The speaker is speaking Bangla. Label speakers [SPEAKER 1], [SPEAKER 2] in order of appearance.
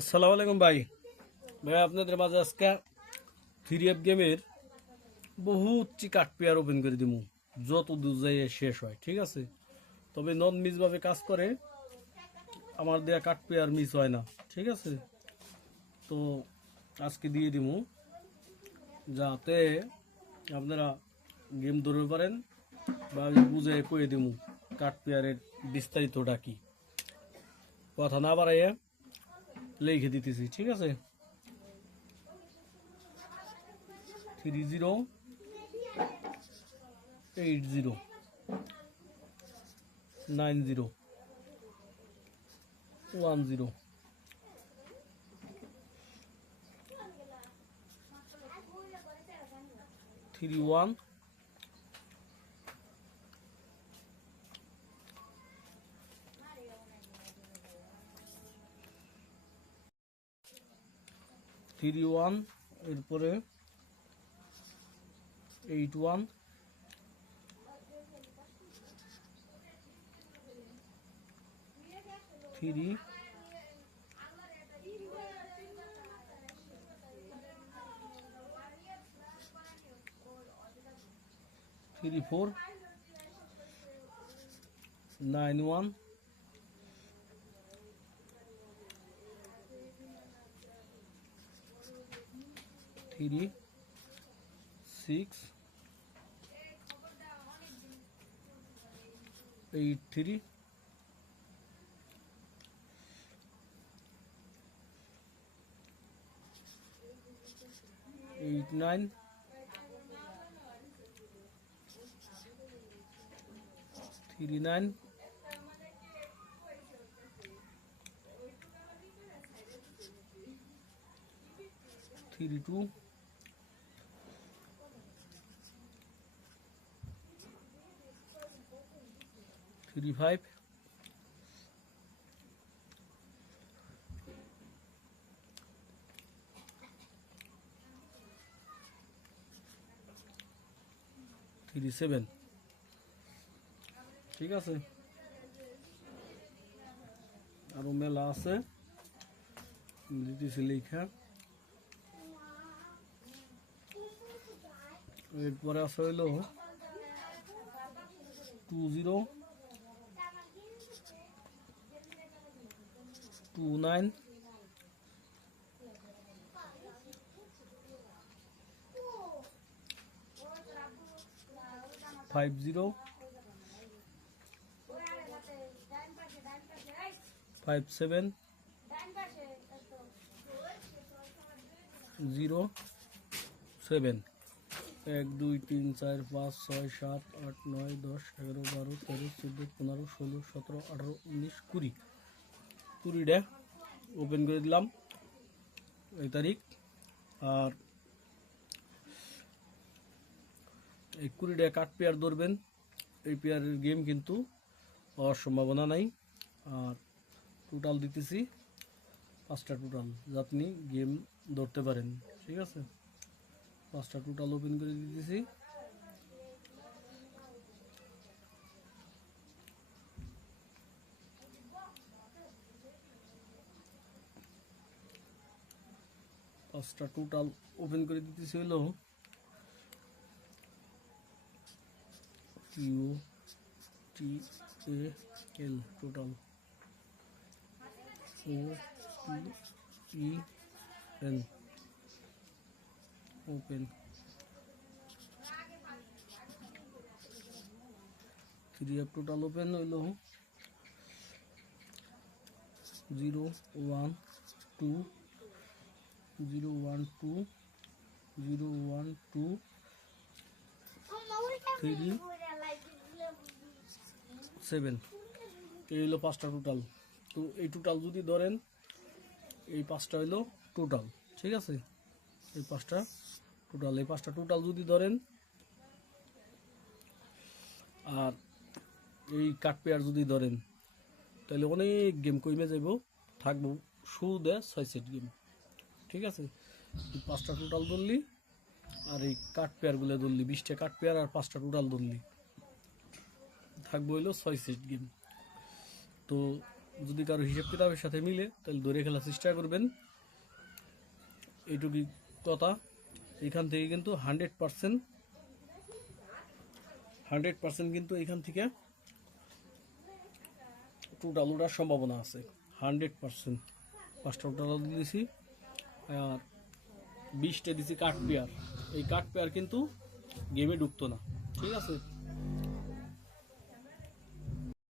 [SPEAKER 1] আসসালামু আলাইকুম ভাই ভাই আপনাদের মাঝে আজকে থ্রি এফ গেমের উচ্চি কাঠ পেয়ার ওপেন করে দিব যত দূর যাইয়ে শেষ হয় ঠিক আছে তবে নন মিসভাবে কাজ করে আমার দেয়া কাঠ পেয়ার মিস হয় না ঠিক আছে তো আজকে দিয়ে দিব যাতে আপনারা গেম ধরতে পারেন বা আমি বুঝে কয়ে দিব কাঠ পেয়ারের বিস্তারিতটা কি কথা না বাড়াইয়া লিখে দিতেছি ঠিক আছে three zero eight zero nine zero one zero three one three one एरपर eight one three three four nine one three six eight three eight nine three nine three two three five three seven ঠিক আছে আরও মেলা আছে দিতেছি লেখা এরপরে আসা হইল two zero two nine five zero five seven zero seven এক দুই তিন চার পাঁচ ছয় সাত আট নয় দশ এগারো বারো তেরো চোদ্দো পনেরো ষোলো সতেরো আঠারো উনিশ কুড়ি কুড়ি ডে ওপেন করে দিলাম এই তারিখ আর এই কুড়ি ডে কাঠ পেয়ার ধরবেন এই পেয়ারের গেম কিন্তু হওয়ার সম্ভাবনা নাই আর টোটাল দিতেছি পাঁচটা টোটাল যা আপনি গেম ধরতে পারেন ঠিক আছে পাঁচটা টোটাল ওপেন করে দিতেছি কাজটা টোটাল ওপেন করে দিতেছি হলো টি এ এল টোটাল ও ই open three F total open হইল zero one two zero one two zero one two three seven এই হলো পাঁচটা টোটাল তো এই টোটাল যদি ধরেন এই পাঁচটা হলো টোটাল ঠিক আছে এই পাঁচটা টোটাল এই পাঁচটা টোটাল যদি ধরেন আর এই কাঠ পেয়ার যদি ধরেন তাহলে অনেক গেম কইমে যাব থাকবো শুধু ছয় সেট গেম ঠিক আছে পাঁচটা টোটাল ধরলি আর এই কাঠ পেয়ারগুলো ধরলি বিশটা কাঠ পেয়ার আর পাঁচটা টোটাল ধরলি থাকবো হইলো ছয় সেট গেম তো যদি কারো হিসেব কিতাবের সাথে মিলে তাহলে দৌড়ে খেলার চেষ্টা করবেন এইটুকুই কথা এখান থেকে কিন্তু হান্ড্রেড পারসেন্ট হান্ড্রেড পারসেন্ট কিন্তু এখান থেকে টোটাল উঠার সম্ভাবনা আছে হান্ড্রেড পারসেন্ট পাঁচটা টোটাল দিয়েছি ఆ 20 টা দিছি কাটপিয়ার এই কাটপিয়ার কিন্তু গেমে ডুবতো না ঠিক আছে